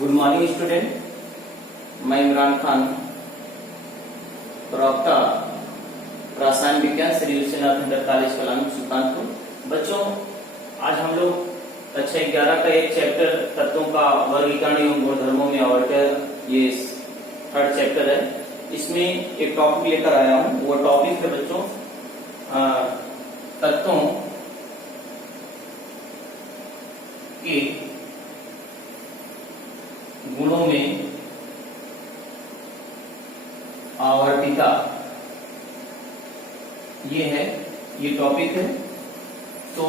Good morning student, मैं इमरान खान, प्रवक्ता रसायन विज्ञान श्री विश्वनाथ इंटर कॉलेज कलाम सुल्तानपुर। बच्चों, आज हम लोग कक्षा 11 का एक चैप्टर तत्वों का वर्गीकरण एवं गुणधर्मों में आवंटन, ये थर्ड चैप्टर है। इसमें एक टॉपिक लेकर आया हूँ। वो टॉपिक है बच्चों तत्वों के गुणों में आवर्तिता। ये टॉपिक है। तो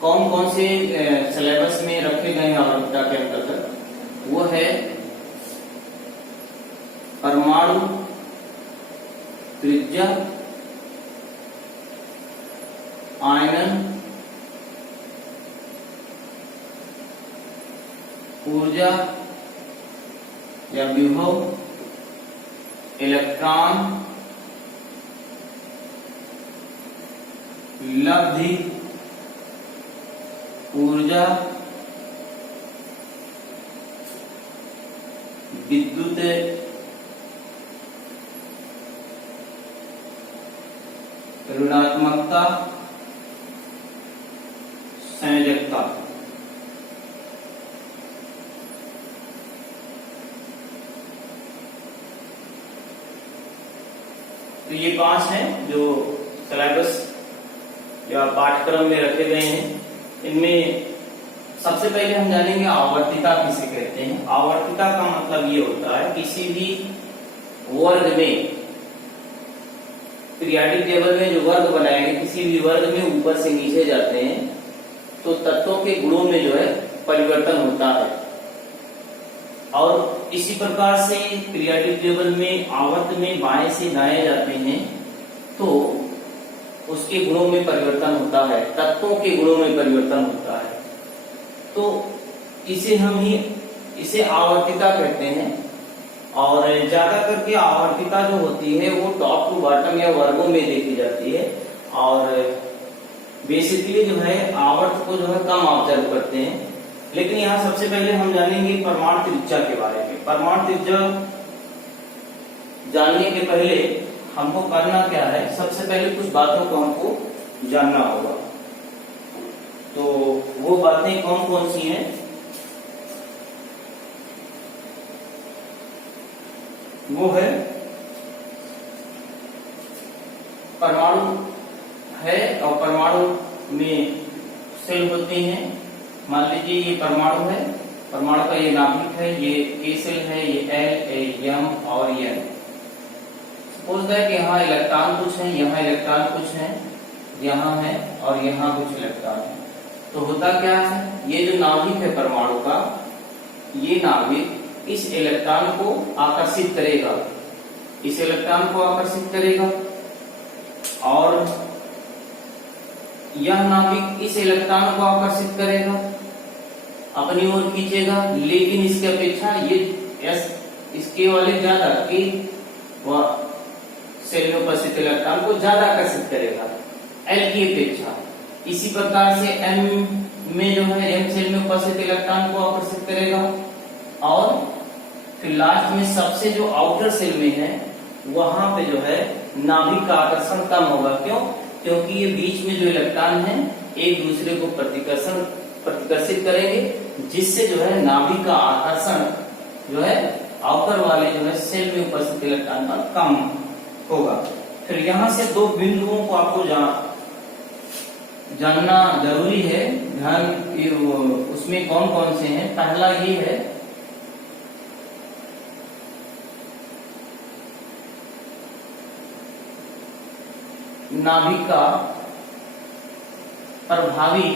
कौन कौन से सिलेबस में रखे गए हैं आवर्तिता के अंतर्गत, वो है परमाणु त्रिज्या, आयनन, ऊर्जा या विभव, इलेक्ट्रॉन, लब्धि, ऊर्जा, विद्युत, ऋणात्मकता, संयोजकता। तो ये 5 हैं जो सिलेबस या पाठ्यक्रम में रखे गए हैं। इनमें सबसे पहले हम जानेंगे आवर्तिता किसे कहते हैं। आवर्तिता का मतलब ये होता है किसी भी वर्ग में, पीरियाडिक टेबल में जो वर्ग बनाए गए, किसी भी वर्ग में ऊपर से नीचे जाते हैं तो तत्वों के गुणों में जो है परिवर्तन होता है। और इसी प्रकार से पीरियाडिक टेबल में आवर्त में बाएं से दाएं जाते हैं तो उसके गुणों में परिवर्तन होता है, तत्वों के गुणों में परिवर्तन होता है। तो इसे आवर्तिता कहते हैं। और ज्यादा करके आवर्तिता जो होती है वो टॉप टू बॉटम या वर्गों में देखी जाती है। और बेसिकली जो है आवर्त को जो है कम ऑब्जर्व करते हैं। लेकिन यहाँ सबसे पहले हम जानेंगे परमाणु त्रिज्या के बारे में। परमाणु त्रिज्या जानने के पहले हमको करना क्या है, सबसे पहले कुछ बातों को हमको जानना होगा। तो वो बातें कौन कौन सी हैं, वो है परमाणु है और परमाणु में सेल होते हैं। मान लीजिए ये परमाणु है, परमाणु का ये नाभिक है, ये ए सेल है, ये एल, एम और एन। सपोज दैट यहाँ इलेक्ट्रॉन कुछ है, यहाँ इलेक्ट्रॉन कुछ है, यहाँ है और यहाँ कुछ इलेक्ट्रॉन है। तो होता क्या है, ये जो नाभिक है परमाणु का, ये नाभिक इस इलेक्ट्रॉन को आकर्षित करेगा, इस इलेक्ट्रॉन को आकर्षित करेगा और यह नाभिक इस इलेक्ट्रॉन को आकर्षित करेगा, अपनी ओर खींचेगा। लेकिन इसके अपेक्षा ये इसके वाले ज्यादा के सेल में उपस्थित इलेक्ट्रॉन को ज्यादा आकर्षित करेगा एल की अपेक्षा। इसी प्रकार से एम में जो है एम सेल में उपस्थित इलेक्ट्रॉन को आकर्षित करेगा और फिर लास्ट में सबसे जो आउटर सेल में है वहां पे जो है नाभिक का आकर्षण कम होगा। क्यों? क्योंकि ये बीच में जो इलेक्ट्रॉन है एक दूसरे को प्रतिकर्षित करेंगे, जिससे जो है नाभिक का आकर्षण जो है आउटर वाले जो है सेल में उपस्थित इलेक्ट्रॉन पर कम होगा। फिर यहाँ से दो बिंदुओं को आपको जानना जरूरी है। ध्यान, उसमें कौन कौन से हैं। पहला ये है नाभिक का प्रभावी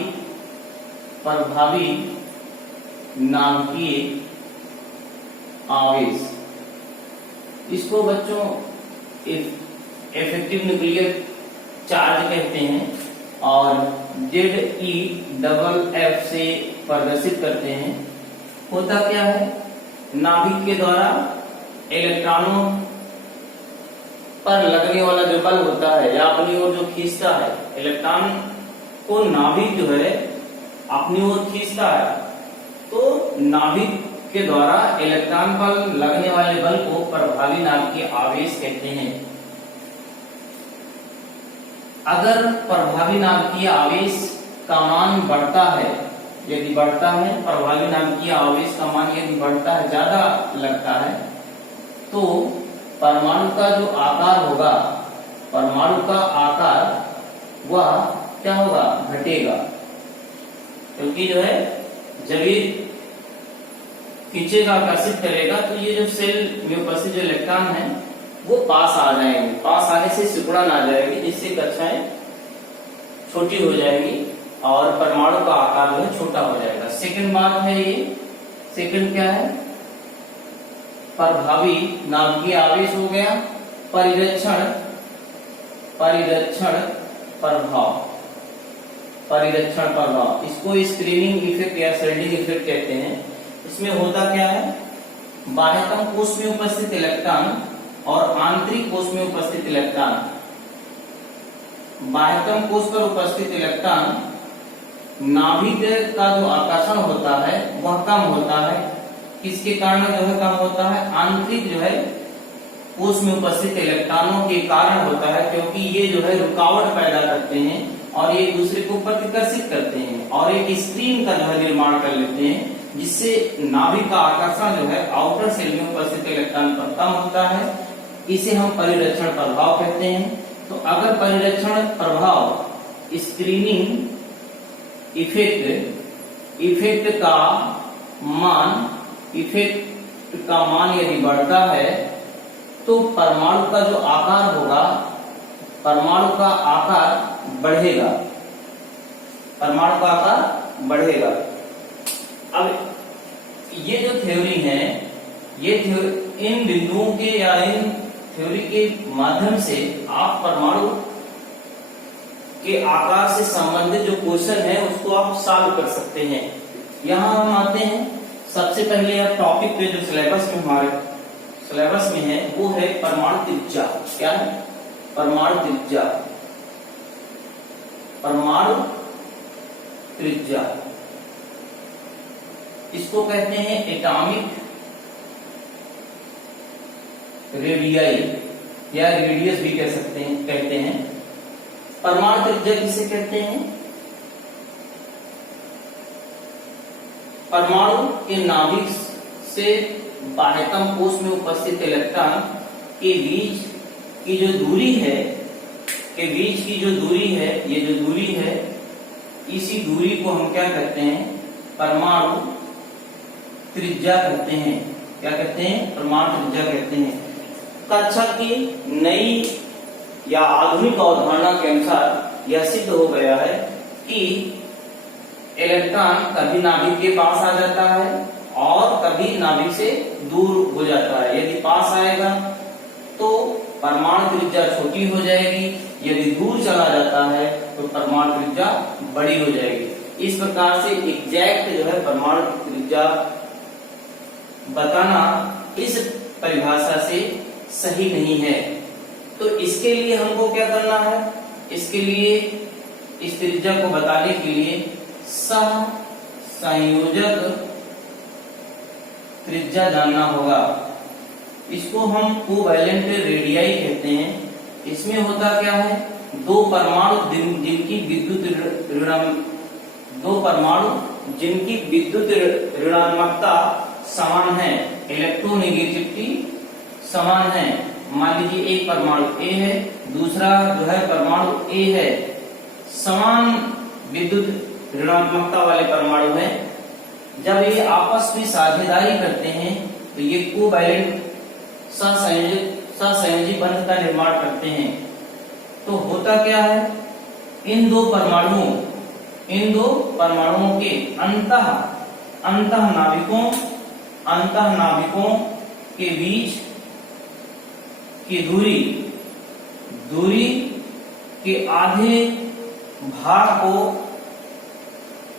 नाभिकीय आवेश। इसको बच्चों इफेक्टिव न्यूक्लियर चार्ज कहते हैं और ZeF से प्रदर्शित करते हैं। होता क्या है, नाभिक के द्वारा इलेक्ट्रॉनों पर लगने वाला जो बल होता है या अपनी ओर जो खींचता है, इलेक्ट्रॉन को नाभिक जो है अपनी ओर खींचता है, तो नाभिक के द्वारा इलेक्ट्रॉन पर लगने वाले बल को प्रभावी नाभिकीय आवेश कहते हैं। अगर प्रभावी नाभिकीय आवेश का मान बढ़ता है, यदि बढ़ता है, प्रभावी नाभिकीय आवेश का मान यदि बढ़ता है, ज्यादा लगता है, तो परमाणु का जो आकार होगा, परमाणु का आकार वह क्या होगा, घटेगा। क्योंकि जो है जब ये खींचेगा, आकर्षित करेगा, तो ये जो सेल में उपस्थित जो इलेक्ट्रॉन है वो पास आ जाएंगे, पास आने से सिकुड़न आ जाएगी, जिससे कक्षाएं छोटी हो जाएगी और परमाणु का आकार जो है छोटा हो जाएगा। सेकंड बात है ये, सेकंड क्या है, प्रभावी नाभिकीय आवेश हो गया, परिरक्षण प्रभाव, परिरक्षण प्रभाव, इसको स्क्रीनिंग इफेक्ट या शेल्डिंग इफेक्ट कहते हैं। इसमें होता क्या है, बाह्यतम कोश में उपस्थित इलेक्ट्रॉन और आंतरिक कोश में उपस्थित इलेक्ट्रॉन, बाह्यतम कोश पर उपस्थित इलेक्ट्रॉन नाभिक का जो आकर्षण होता है वह कम होता है। किसके कारण जो है कम होता है, आंतरिक जो है कोश में उपस्थित इलेक्ट्रॉनों के कारण होता है, क्योंकि ये जो है रुकावट पैदा करते हैं और ये दूसरे को प्रतिकर्षित करते हैं और एक स्क्रीन का जो है निर्माण कर लेते हैं, जिससे नाभिक का आकर्षण जो है आउटर सेल में उपस्थित इलेक्ट्रॉन पर कम होता है। इसे हम परिरक्षण प्रभाव कहते हैं। तो अगर परिरक्षण प्रभाव, स्क्रीनिंग इफेक्ट का मान यदि बढ़ता है, तो परमाणु का जो आकार होगा, परमाणु का आकार बढ़ेगा, परमाणु का आकार बढ़ेगा। अब ये जो थ्योरी है, ये इन बिंदुओं के या इन थ्योरी के माध्यम से आप परमाणु के आकार से संबंधित जो क्वेश्चन है उसको आप सॉल्व कर सकते हैं। यहाँ हम आते हैं, सबसे पहले आप टॉपिक पे जो सिलेबस में हमारे सिलेबस में है वो है परमाणु त्रिज्या। क्या है, परमाणु त्रिज्या, परमाणु त्रिज्या, इसको कहते हैं एटॉमिक रेडियाई या रेडियस भी कहते हैं। परमाणु त्रिज्या किसे कहते हैं, परमाणु के नाभिक से बाह्यतम कोश में उपस्थित इलेक्ट्रॉन के बीच की जो दूरी है, ये जो दूरी है, इसी दूरी को हम क्या कहते हैं, परमाणु त्रिज्या कहते हैं। क्या कहते हैं, परमाणु त्रिज्या कहते हैं। कक्षा की नई या आधुनिक अवधारणा के अनुसार यह सिद्ध हो गया है कि इलेक्ट्रॉन कभी नाभिक के पास आ जाता है और कभी नाभिक से दूर हो जाता है। यदि पास आएगा तो परमाणु त्रिज्या छोटी हो जाएगी, यदि दूर चला जाता है तो परमाणु त्रिज्या बड़ी हो जाएगी। इस प्रकार से एग्जैक्ट जो है परमाणु त्रिज्या बताना इस परिभाषा से सही नहीं है। तो इसके लिए हमको क्या करना है, इसके लिए इस त्रिज्या को बताने के लिए सहसंयोजक त्रिज्या जानना होगा। इसको हम कोवैलेंट रेडियाई कहते हैं। इसमें होता क्या है, दो परमाणु जिनकी विद्युत ऋणात्मकता समान है, इलेक्ट्रोनेगेटिविटी समान है। मान लीजिए एक परमाणु A है, दूसरा जो है परमाणु A है, समान विद्युत ऋणात्मकता वाले परमाणु हैं। जब ये आपस में साझेदारी करते हैं तो ये कोवैलेंट सहसंयोजी बंध का निर्माण करते हैं। तो होता क्या है, इन दो परमाणुओं के अंतः नाभिकों के बीच की दूरी के आधे भाग को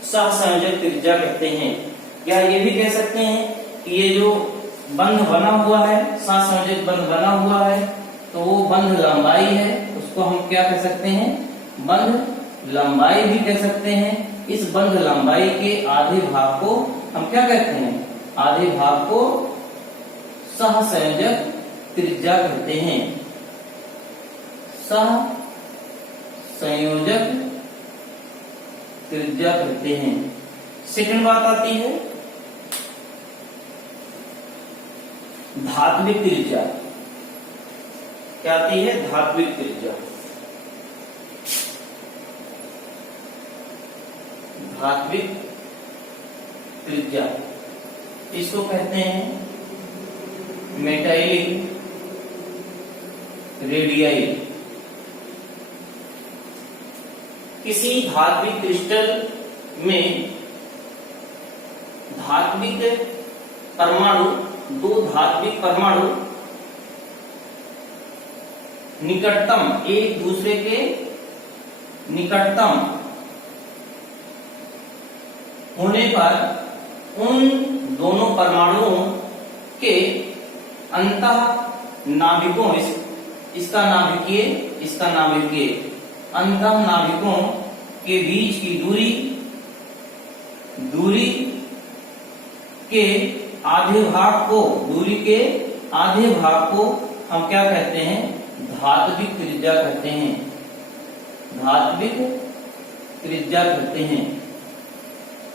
सहसंयोजक त्रिज्या कहते हैं। या ये भी कह सकते हैं कि ये जो बंध बना हुआ है, सहसंयोजक बंध बना हुआ है, तो वो बंध लंबाई है, उसको हम क्या कह सकते हैं, बंध लंबाई भी कह सकते हैं। इस बंध लंबाई के आधे भाग को हम क्या कहते हैं, आधे भाग को सहसंयोजक त्रिज्या कहते हैं। सहसंयोजक त्रिज्या कहते हैं। सेकंड बात आती है धात्विक त्रिज्या। क्या आती है, धात्विक त्रिज्या। धात्विक त्रिज्या इसको कहते हैं मेटालिक रेडियाई। किसी धात्विक क्रिस्टल में धात्विक परमाणु, दो धात्विक परमाणु निकटतम, एक दूसरे के निकटतम होने पर उन दोनों परमाणुओं के अंतः नाभिकों, इसका नाभिकीय अंतः नाभिकों के बीच की दूरी के आधे भाग को हम क्या कहते हैं, धात्विक त्रिज्या कहते हैं। धात्विक त्रिज्या कहते हैं।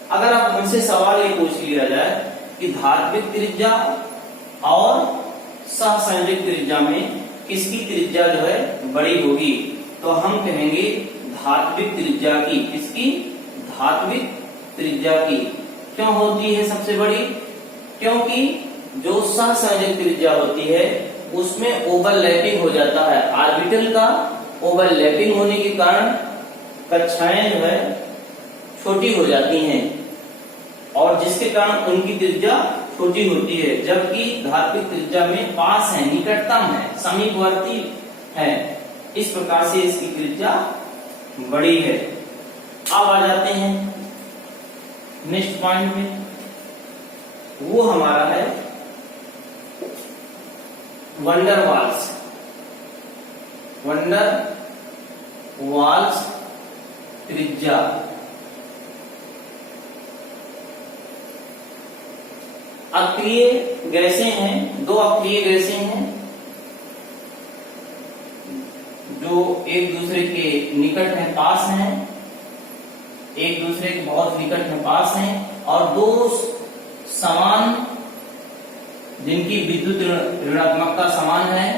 अगर आप हमसे सवाल ये पूछ लिया जाए कि धात्विक त्रिज्या और सहसंयोजक त्रिज्या में किसकी त्रिज्या जो है बड़ी होगी, तो हम कहेंगे धात्विक त्रिज्या की। किसकी, धात्विक त्रिज्या की। क्यों होती है सबसे बड़ी, क्योंकि जो सहसंयोजक त्रिज्या होती है उसमें ओवरलैपिंग हो जाता है। ऑर्बिटल का ओवरलैपिंग होने के कारण कक्षाएं जो है छोटी हो जाती हैं और जिसके कारण उनकी त्रिज्या छोटी होती है, जबकि धात्विक त्रिज्या में पास है, निकटतम है, समीपवर्ती है। इस प्रकार से इसकी त्रिज्या बड़ी है। अब आ जाते हैं नेक्स्ट पॉइंट में, वो हमारा है वंडर वाल्स। वंडर वाल्स त्रिज्या। अक्रिय गैसें हैं, दो अक्रिय गैसें हैं जो एक दूसरे के निकट हैं, पास हैं, एक दूसरे के बहुत निकट में पास हैं, और दो समान, जिनकी विद्युत ऋणात्मकता समान है,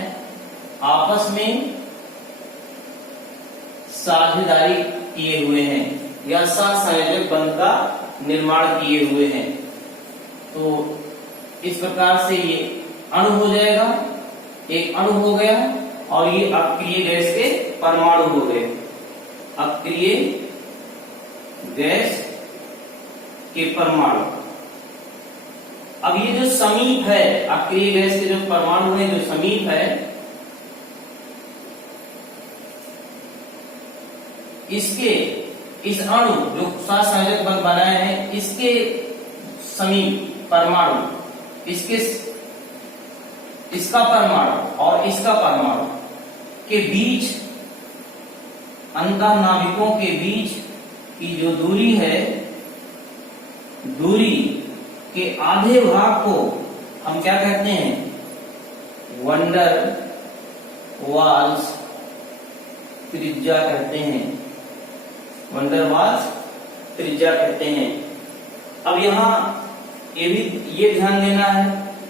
आपस में साझेदारी किए हुए हैं या सहसंयोजक बंध का निर्माण किए हुए हैं। तो इस प्रकार से ये अणु हो जाएगा, एक अणु हो गया, और ये अक्रिय गैस के परमाणु हो गए। अक्रिय गैस के परमाणु। अब ये जो समीप है, अक्रिय गैस के जो परमाणु है जो समीप है, इसके इस अणु जो सहसंयोजक बंध बनाए हैं, इसके समीप परमाणु, इसका परमाणु और इसका परमाणु के बीच, अंतः नाभिकों के बीच की जो दूरी है, दूरी के आधे भाग को हम क्या कहते हैं, वंडर वाल्स त्रिज्या कहते हैं। वंडर वाल्स त्रिज्या कहते हैं। अब यहाँ ये ध्यान देना है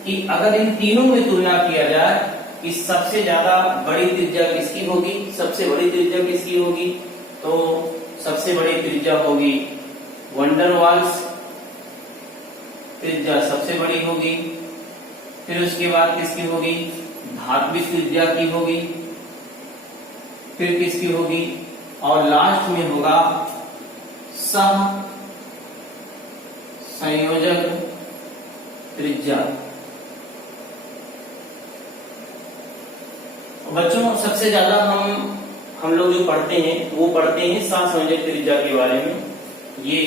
कि अगर इन तीनों में तुलना किया जाए कि सबसे ज्यादा बड़ी त्रिज्या किसकी होगी, सबसे बड़ी त्रिज्या किसकी होगी, तो सबसे बड़ी त्रिज्या होगी वंडर वाल्स त्रिज्या सबसे बड़ी होगी। फिर उसके बाद किसकी होगी, धात्विक त्रिज्या की होगी। फिर किसकी होगी, और लास्ट में होगा सहसंयोजक त्रिज्या। बच्चों सबसे ज्यादा हम लोग जो पढ़ते हैं वो पढ़ते हैं सहसंयोजक त्रिज्या के बारे में। ये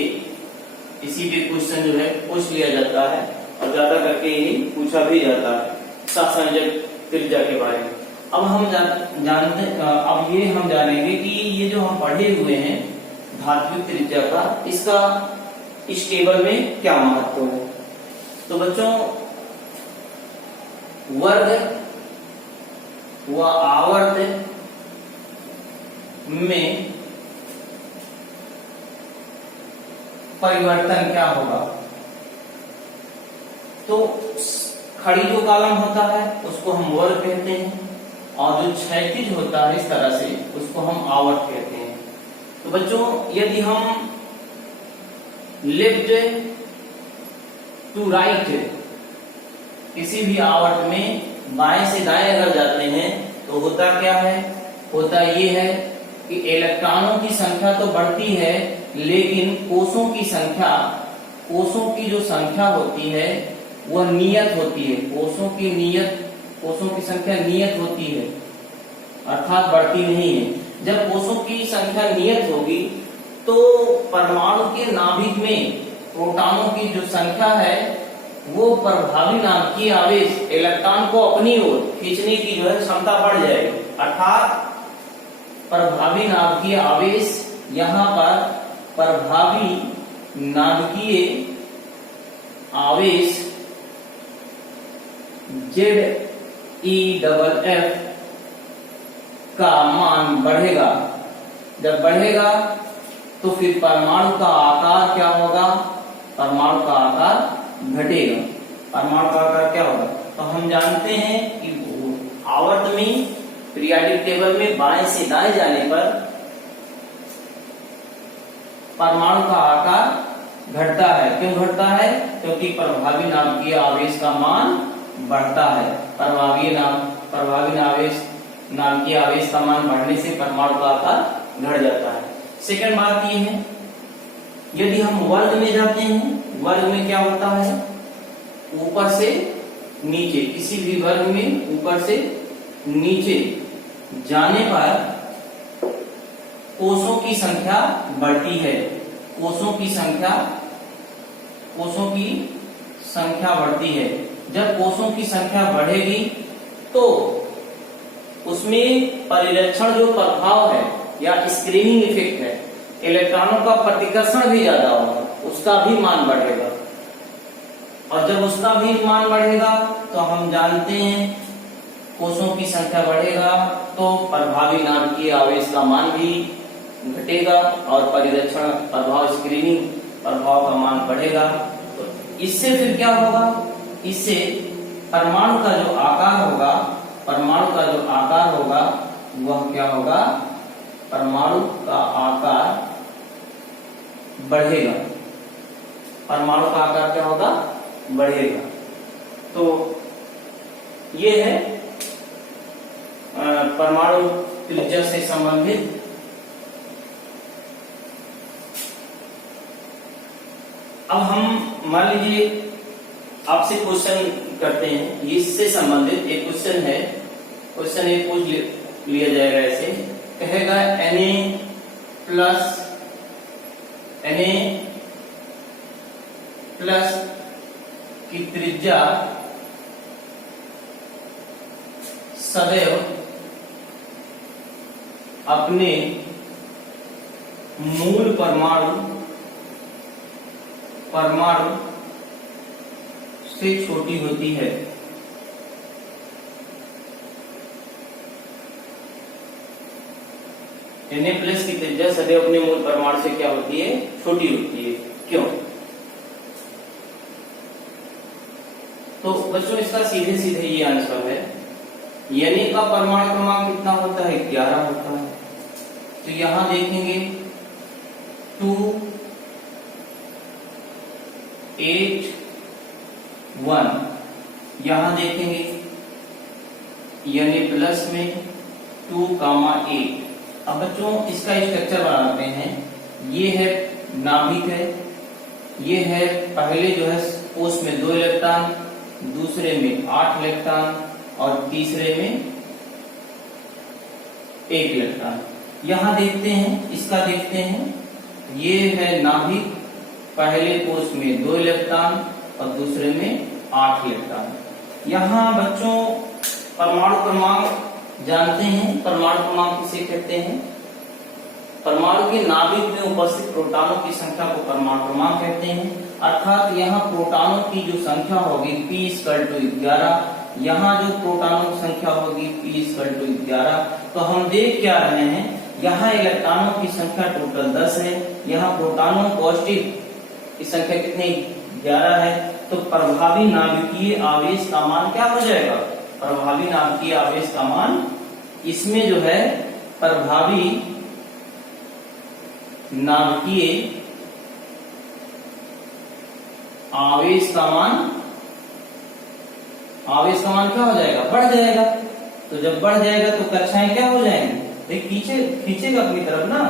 इसी पे क्वेश्चन जो है पूछ लिया जाता है और ज्यादा करके यही पूछा भी जाता है सहसंयोजक त्रिज्या के बारे में। अब हम अब ये हम जानेंगे कि ये जो हम पढ़े हुए हैं धात्विक त्रिज्या का, इसका इस टेबल में क्या महत्व है। तो बच्चों वर्ग व आवर्त में परिवर्तन क्या होगा। तो खड़ी जो कॉलम होता है उसको हम वर्ग कहते हैं, और जो क्षैतिज होता है इस तरह से उसको हम आवर्त कहते हैं। तो बच्चों यदि हम लेफ्ट टू राइट किसी भी आवर्त में बाएं से दाएं अगर जाते हैं तो होता क्या है, होता ये है कि इलेक्ट्रॉनों की संख्या तो बढ़ती है लेकिन कोषों की जो संख्या होती है वह नियत होती है। कोषों की संख्या नियत होती है अर्थात बढ़ती नहीं है। जब कोषों की संख्या नियत होगी तो परमाणु के नाभिक में प्रोटॉनों की जो संख्या है वो प्रभावी नाभिकीय आवेश इलेक्ट्रॉन को अपनी ओर खींचने की जो है क्षमता बढ़ जाएगी। अर्थात प्रभावी नाभिकीय आवेश, यहाँ पर प्रभावी नाभिकीय आवेश ZeF का मान बढ़ेगा। जब बढ़ेगा तो फिर परमाणु का आकार क्या होगा, परमाणु का आकार घटेगा। परमाणु का आकार क्या होगा, तो हम जानते हैं कि आवर्त में पीरियोडिक टेबल में बाएं से दाएं जाने पर परमाणु का आकार घटता है। क्यों घटता है, क्योंकि प्रभावी नाभिकीय आवेश का मान बढ़ता है। प्रभावी नाभिकीय आवेश का मान बढ़ने से परमाणु का आकार घट जाता है। सेकंड बात ये है, यदि हम वर्ग में जाते हैं, वर्ग में क्या होता है, ऊपर से नीचे, किसी भी वर्ग में ऊपर से नीचे जाने पर कोषों की संख्या बढ़ती है। कोषों की संख्या बढ़ती है। जब कोषों की संख्या बढ़ेगी तो उसमें परिरक्षण जो प्रभाव है या स्क्रीनिंग इफेक्ट है, इलेक्ट्रॉनों का प्रतिकर्षण भी ज्यादा होगा, उसका भी मान बढ़ेगा। और जब उसका भी मान बढ़ेगा तो हम जानते हैं कोषों की संख्या बढ़ेगा तो प्रभावी नाभिकीय आवेश का मान भी घटेगा और परिरक्षण प्रभाव, स्क्रीनिंग प्रभाव का मान बढ़ेगा। तो इससे फिर क्या होगा, इससे परमाणु का जो आकार होगा वह क्या होगा, परमाणु का आकार बढ़ेगा। परमाणु का आकार क्या होगा, बढ़ेगा। तो ये है परमाणु त्रिज्या से संबंधित अब हम मान लीजिए आपसे क्वेश्चन करते हैं, इससे संबंधित एक क्वेश्चन है। क्वेश्चन एक पूछ लिया जाएगा, ऐसे कहेगा Na प्लस की त्रिज्या सदैव अपने मूल परमाणु से छोटी होती है। Na प्लस की त्रिज्या सदैव अपने मूल परमाणु से क्या होती है, छोटी होती है। क्यों? तो बच्चों इसका सीधे सीधे ये आंसर है, Na का परमाणु क्रमांक कितना होता है, 11 होता है। तो यहां देखेंगे 2 8 1, यहां देखेंगे Na प्लस में 2, 8। अब बच्चों इसका स्ट्रक्चर बनाते हैं। ये है नाभिक है, ये है पहले जो है कोष में 2 इलेक्ट्रॉन, दूसरे में 8 इलेक्ट्रॉन और तीसरे में 1 इलेक्ट्रॉन। यहां देखते हैं, इसका देखते हैं, ये है नाभिक, पहले कोष में 2 इलेक्ट्रॉन और दूसरे में 8 इलेक्ट्रॉन। यहां बच्चों परमाणु क्रमांक जानते हैं, परमाणु क्रमांक किसे कहते हैं, परमाणु के नाभिक में उपस्थित प्रोटॉनों की संख्या को परमाणु क्रमांक कहते हैं। अर्थात यहाँ प्रोटॉनों की जो संख्या होगी p=11, यहाँ जो प्रोटॉनों की संख्या होगी p=11। तो हम देख क्या रहे हैं, यहाँ इलेक्ट्रॉनों की संख्या टोटल 10 है, यहाँ प्रोटॉनों पॉजिटिव की संख्या कितनी 11 है। तो प्रभावी नाभिकीय आवेश का मान क्या हो जाएगा, प्रभावी नाभिकीय आवेश का मान, इसमें जो है प्रभावी नाभिकीय आवेश का मान क्या हो जाएगा, बढ़ जाएगा। तो जब बढ़ जाएगा तो कक्षाएं क्या हो जाएंगी, देख पीछे खींचेगा अपनी तरफ ना,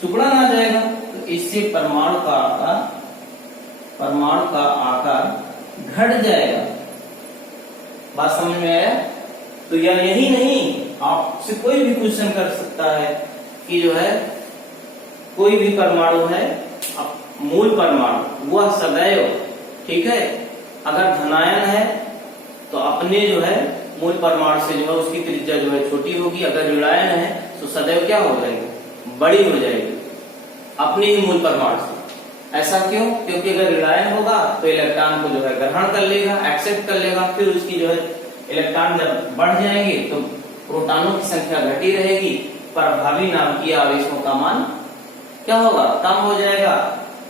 सिकुड़ा ना जाएगा। तो इससे परमाणु का आकार घट जाएगा। बात समझ में आया। तो यही नहीं, आपसे कोई भी क्वेश्चन कर सकता है कि जो है कोई भी परमाणु है, मूल परमाणु वह सदैव, ठीक है, अगर धनायन है तो अपने जो है मूल परमाणु से जो है उसकी त्रिज्या जो है छोटी होगी, अगर ऋणायन है तो सदैव क्या हो जाएगी, बड़ी हो जाएगी अपने ही मूल परमाणु से। ऐसा क्यों, क्योंकि अगर ऋणायन होगा तो इलेक्ट्रॉन को जो है ग्रहण कर लेगा, एक्सेप्ट कर लेगा, फिर उसकी जो है इलेक्ट्रॉन जब बढ़ जाएंगे तो प्रोटॉनों की संख्या घटी रहेगी, प्रभावी नाभिकीय आवेशों का मान क्या होगा, कम हो जाएगा,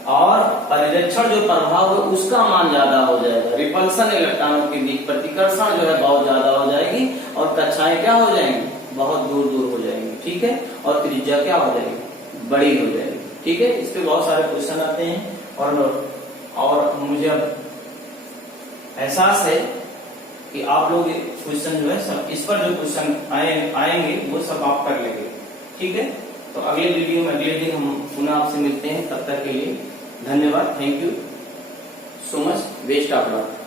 और परिरक्षण जो प्रभाव है उसका मान ज्यादा हो जाएगा। रिपल्सन इलेक्ट्रॉनों के बीच प्रतिकर्षण जो है बहुत ज्यादा हो जाएगी, और कक्षाएं क्या हो जाएंगी, बहुत दूर दूर हो जाएंगी, ठीक है, और त्रिज्या क्या हो जाएगी, बड़ी हो जाएगी, ठीक है। इस पे बहुत सारे क्वेश्चन आते हैं, और मुझे अब एहसास है कि आप लोग क्वेश्चन जो है सब, इस पर जो क्वेश्चन आएंगे वो सब आप कर लेंगे, ठीक है। तो अगले वीडियो में अगले दिन हम पुनः आपसे मिलते हैं, तब तक के लिए धन्यवाद, thank you so much, best of luck.